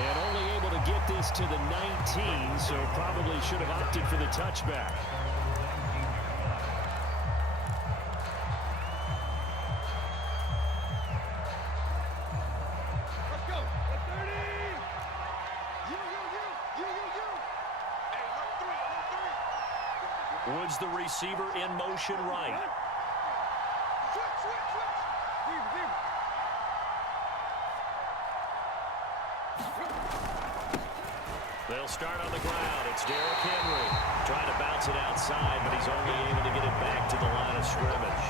And only able to get this to the 19, so probably should have opted for the touchback. Let's go. 30. Woods, the receiver, in motion right. Switch. Deep. They'll start on the ground. It's Derrick Henry trying to bounce it outside, but he's only able to get it back to the line of scrimmage.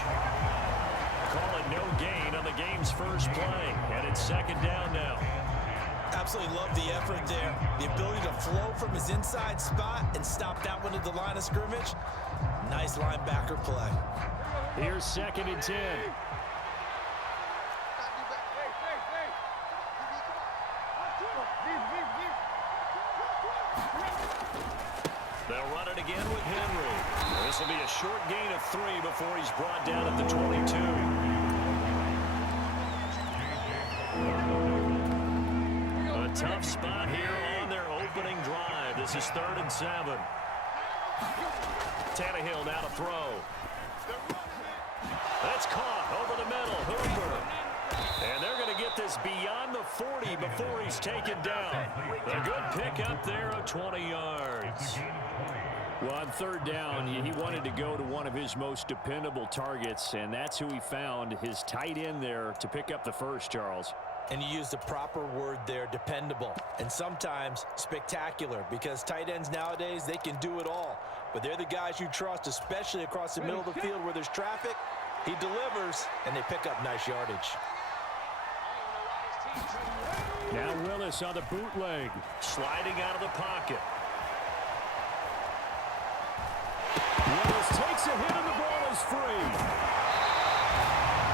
Call it no gain on the game's first play, and it's second down now. Absolutely love the effort there. The ability to flow from his inside spot and stop that one at the line of scrimmage. Nice linebacker play. Here's second and 10. They'll run it again with Henry. This will be a short gain of 3 before he's brought down at the 22. A tough spot here on their opening drive. This is 3rd and 7. Tannehill now to throw. That's caught over the middle. Hooper. And they're going to get this beyond the 40 before he's taken down. A good pickup there of 20 yards. Well, on 3rd down, he wanted to go to one of his most dependable targets, and that's who he found, his tight end there, to pick up the first, Charles. And you used the proper word there, dependable, and sometimes spectacular, because tight ends nowadays, they can do it all. But they're the guys you trust, especially across the middle of the field where there's traffic. He delivers, and they pick up nice yardage. Now Willis on the bootleg, sliding out of the pocket. Willis takes a hit and the ball is free.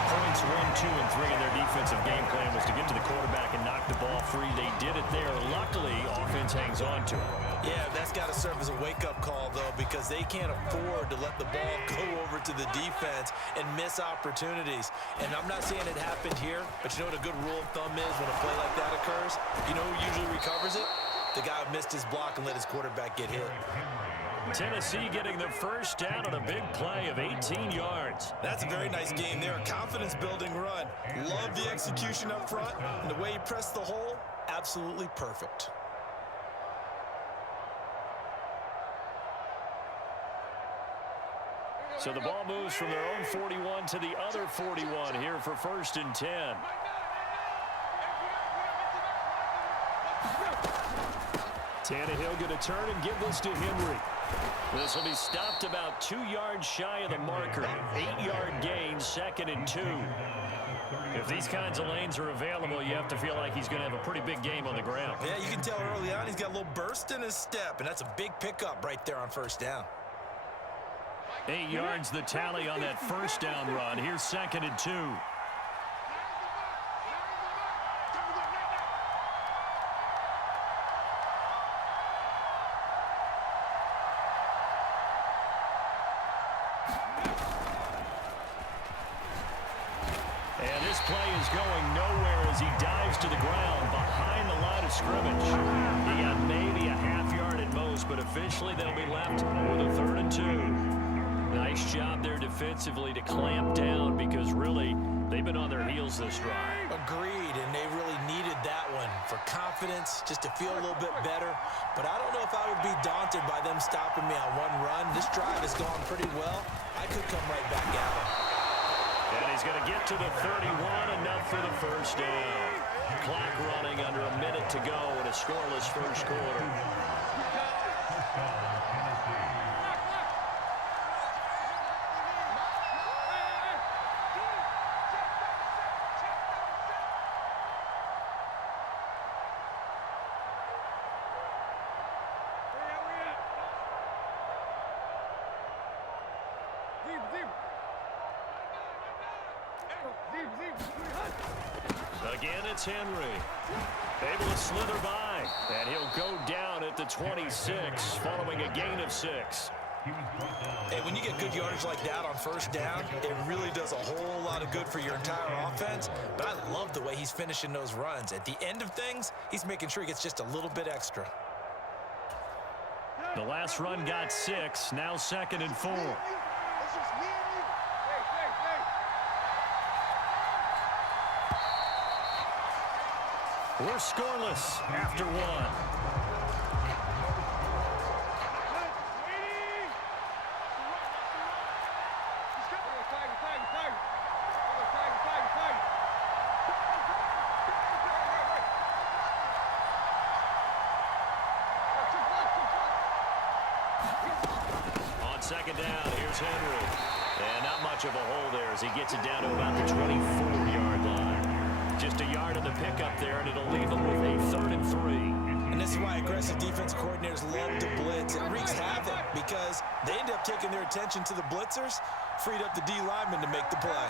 Points 1, 2, and 3 in their defensive game plan was to get to the quarterback and knock the ball free. They did it there. Luckily, offense hangs on to it. Yeah, that's got to serve as a wake-up call, though, because they can't afford to let the ball go over to the defense and miss opportunities. And I'm not saying it happened here, but you know what a good rule of thumb is when a play like that occurs? You know who usually recovers it? The guy who missed his block and let his quarterback get hit. Tennessee getting the first down on a big play of 18 yards. That's a very nice game there. A confidence-building run. Love the execution up front, and the way he pressed the hole, absolutely perfect. So the ball moves from their own 41 to the other 41 here for 1st and 10. Tannehill going to turn and give this to Henry. This will be stopped about 2 yards shy of the marker. 8-yard gain, 2nd and 2. If these kinds of lanes are available, you have to feel like he's going to have a pretty big game on the ground. Yeah, you can tell early on he's got a little burst in his step, and that's a big pickup right there on 1st down. 8 yards the tally on that 1st down run. Here's 2nd and 2. And this play is going nowhere as he dives to the ground behind the line of scrimmage. He got maybe a half yard at most, but officially they'll be left with a 3rd and 2. Nice job there defensively to clamp down because really they've been on their heels this drive. Agreed, and they really needed that one for confidence, just to feel a little bit better. But I don't know if I would be daunted by them stopping me on one run. This drive has gone pretty well. I could come right back at him. And he's going to get to the 31, enough for the 1st down. Clock running under a minute to go in a scoreless 1st quarter. Again, it's Henry. Able to slither by. And he'll go down at the 26 following a gain of 6. Hey, when you get good yardage like that on first down, it really does a whole lot of good for your entire offense. But I love the way he's finishing those runs. At the end of things, he's making sure he gets just a little bit extra. The last run got 6. Now 2nd and 4. We're scoreless after 1. On 2nd down, here's Henry. And not much of a hole there as he gets it down to about the 24-yard line. Just a yard of the pickup there, and it'll leave him with a 3rd and 3. And this is why aggressive defense coordinators love to blitz. It wreaks havoc because they end up taking their attention to the blitzers, freed up the D lineman to make the play.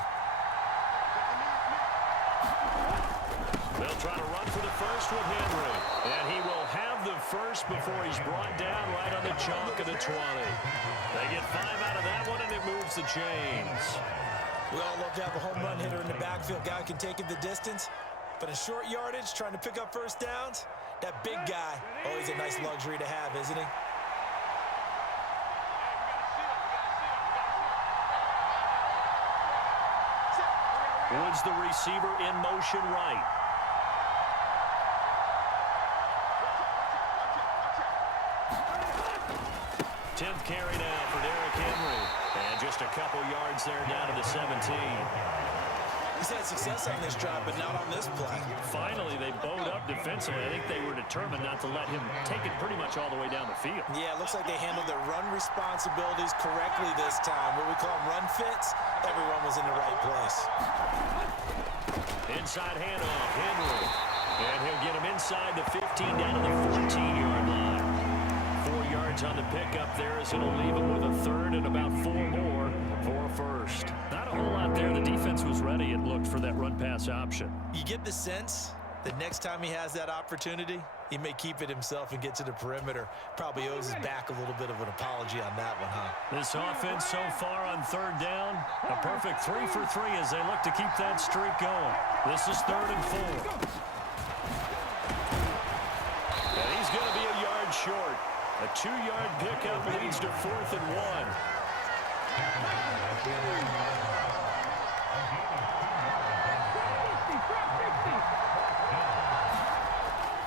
They'll try to run for the first with Henry. And he will have the first before he's brought down right on the chalk of the 20. They get 5 out of that one, and it moves the chains. We all love to have a home run hitter in the backfield. Guy who can take it the distance. But in short yardage, trying to pick up first downs, that big guy, always a nice luxury to have, isn't he? Woods, the receiver, in motion right. Tenth carry now for Derrick Henry. And just a couple yards there down to the 17. He's had success on this drive, but not on this play. Finally, they bowed up defensively. I think they were determined not to let him take it pretty much all the way down the field. Yeah, it looks like they handled their run responsibilities correctly this time. What we call them run fits, everyone was in the right place. Inside handoff, Henry. And he'll get him inside the 15 down to the 14-yard line. 4 yards on the pickup there as it'll leave him with a 3rd and about 4 more for a first. Not a whole lot there. The defense was ready and looked for that run-pass option. You get the sense that next time he has that opportunity, he may keep it himself and get to the perimeter. Probably owes his back a little bit of an apology on that one, huh? This offense so far on 3rd down, a perfect 3 for 3 as they look to keep that streak going. This is 3rd and 4. And he's going to be a yard short. A 2-yard pickup leads to 4th and 1.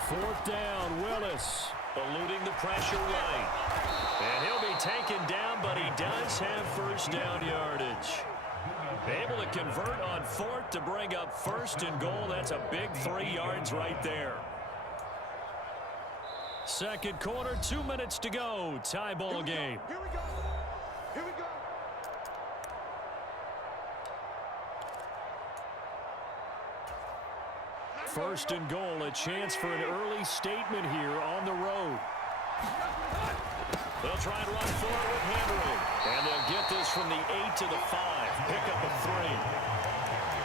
Fourth down, Willis eluding the pressure right. And he'll be taken down, but he does have first down yardage. Able to convert on 4th to bring up 1st and goal. That's a big 3 yards right there. Second quarter, 2 minutes to go. Tie ball game. Here we go. Here we go. First and goal, a chance for an early statement here on the road. They'll try and run forward with Henry. And they'll get this from the 8 to the 5. Pick up a 3.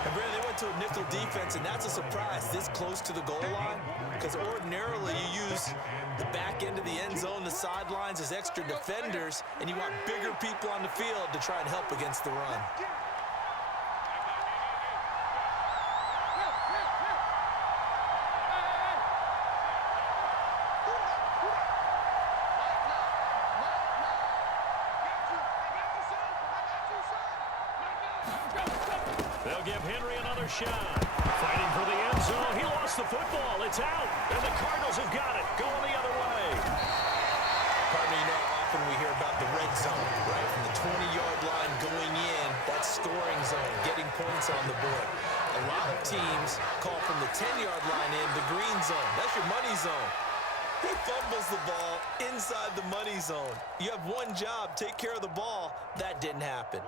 And Brandon, they went to a nickel defense, and that's a surprise this close to the goal line, because ordinarily you use the back end of the end zone, the sidelines as extra defenders, and you want bigger people on the field to try and help against the run. They'll give Henry another shot. Fighting for the end zone. He lost the football. It's out. And the Cardinals have got it. Going the other way. Partner, you know how often we hear about the red zone, right? From the 20-yard line going in, that scoring zone, getting points on the board. A lot of teams call from the 10-yard line in the green zone. That's your money zone. He fumbles the ball inside the money zone. You have one job, take care of the ball. That didn't happen.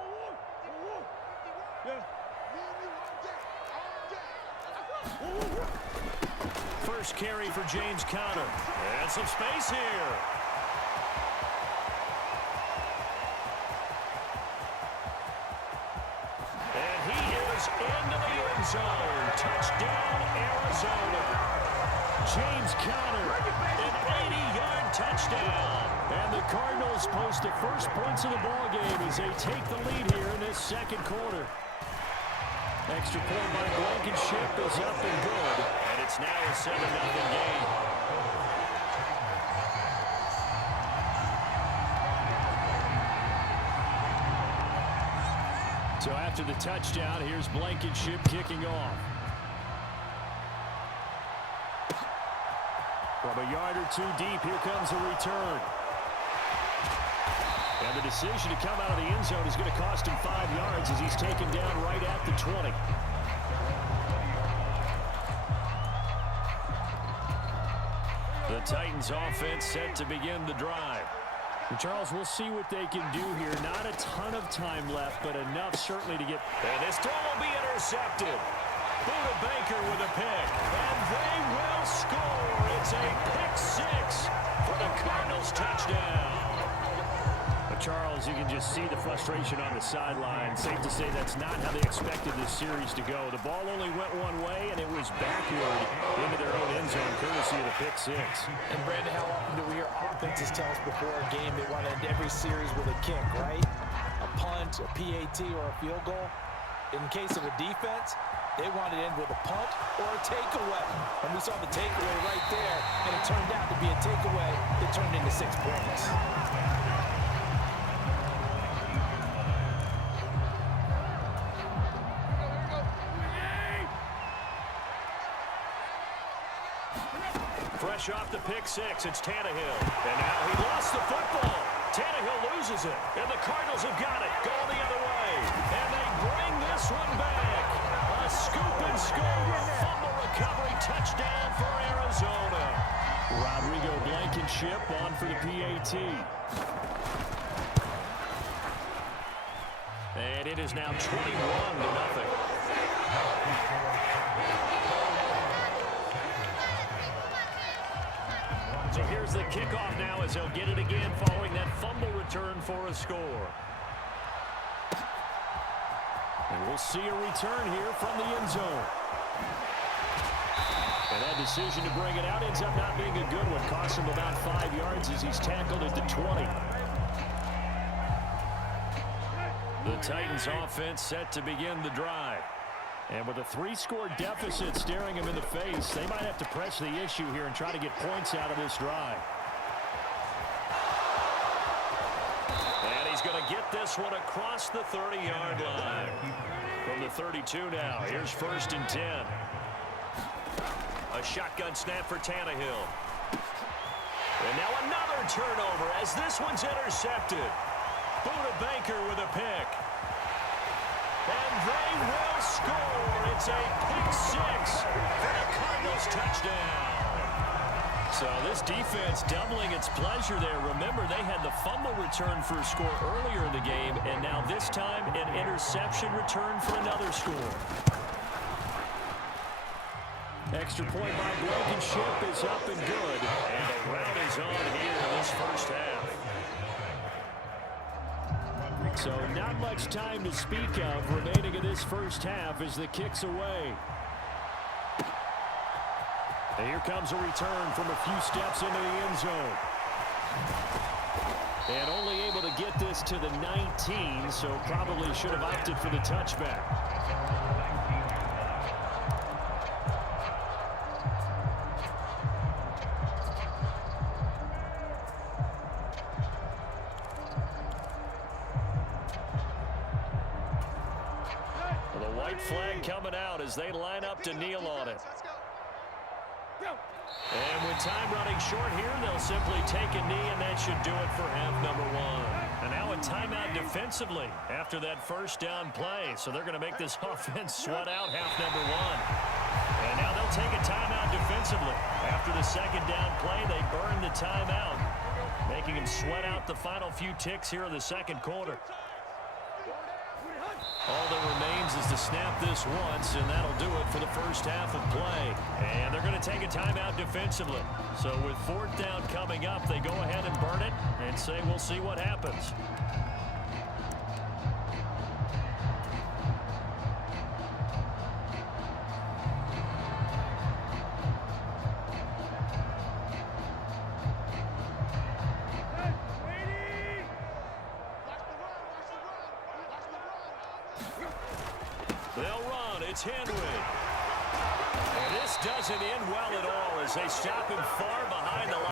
First carry for James Conner. And some space here. And he is into the end zone. Touchdown, Arizona. James Conner, an 80-yard touchdown. And the Cardinals post the first points of the ball game as they take the lead here in this second quarter. Extra point by Blankenship is up and good, and it's now a 7-0 game. So after the touchdown, here's Blankenship kicking off. From a yard or two deep, here comes a return. And the decision to come out of the end zone is going to cost him 5 yards as he's taken down right at the 20. The Titans offense set to begin the drive. And Charles, we'll see what they can do here. Not a ton of time left, but enough certainly to get... And this throw will be intercepted. Buda Baker with a pick. And they will score. It's a pick six for the Cardinals touchdown. But Charles, you can just see the frustration on the sideline. Safe to say that's not how they expected this series to go. The ball only went one way, and it was backward into their own end zone, courtesy of the pick six. And Brandon, how often do we hear offenses tell us before a game they want to end every series with a kick, right? A punt, a PAT, or a field goal. In case of a defense, they want to end with a punt or a takeaway. And we saw the takeaway right there, and it turned out to be a takeaway that turned into 6 points. Fresh off the pick six, it's Tannehill. And now he lost the football. Tannehill loses it, and the Cardinals have got it. Going the other way. And they bring this one back. A scoop and score. Fumble recovery touchdown for Arizona. Rodrigo Blankenship on for the PAT. And it is now 21-0. So here's the kickoff now as they'll get it again following that fumble return for a score. And we'll see a return here from the end zone. And that decision to bring it out ends up not being a good one. Costs him about 5 yards as he's tackled at the 20. The Titans offense set to begin the drive. And with a 3-score deficit staring him in the face, they might have to press the issue here and try to get points out of this drive. And he's going to get this one across the 30-yard line. From the 32 now, here's 1st and 10. A shotgun snap for Tannehill. And now another turnover as this one's intercepted. Buda Baker with a pick. And they will score. It's a pick six for the Cardinals touchdown. So this defense doubling its pleasure there. Remember, they had the fumble return for a score earlier in the game, and now this time an interception return for another score. Extra point by Blankenship is up and good. And the rout is on here in this first half. So not much time to speak of remaining in this first half as the kick's away. And here comes a return from a few steps into the end zone. And only able to get this to the 19, so probably should have opted for the touchback. Flag coming out as they line up to kneel on it. And with time running short here, they'll simply take a knee, and that should do it for half number one. And now a timeout defensively after that first down play. So they're going to make this offense sweat out half number one. And now they'll take a timeout defensively. After the second down play, they burn the timeout, making them sweat out the final few ticks here in the second quarter. All that remains is to snap this once, and that'll do it for the first half of play. And they're going to take a timeout defensively. So with 4th down coming up, they go ahead and burn it and say we'll see what happens. it's Henry. And this doesn't end well at all as they stop him far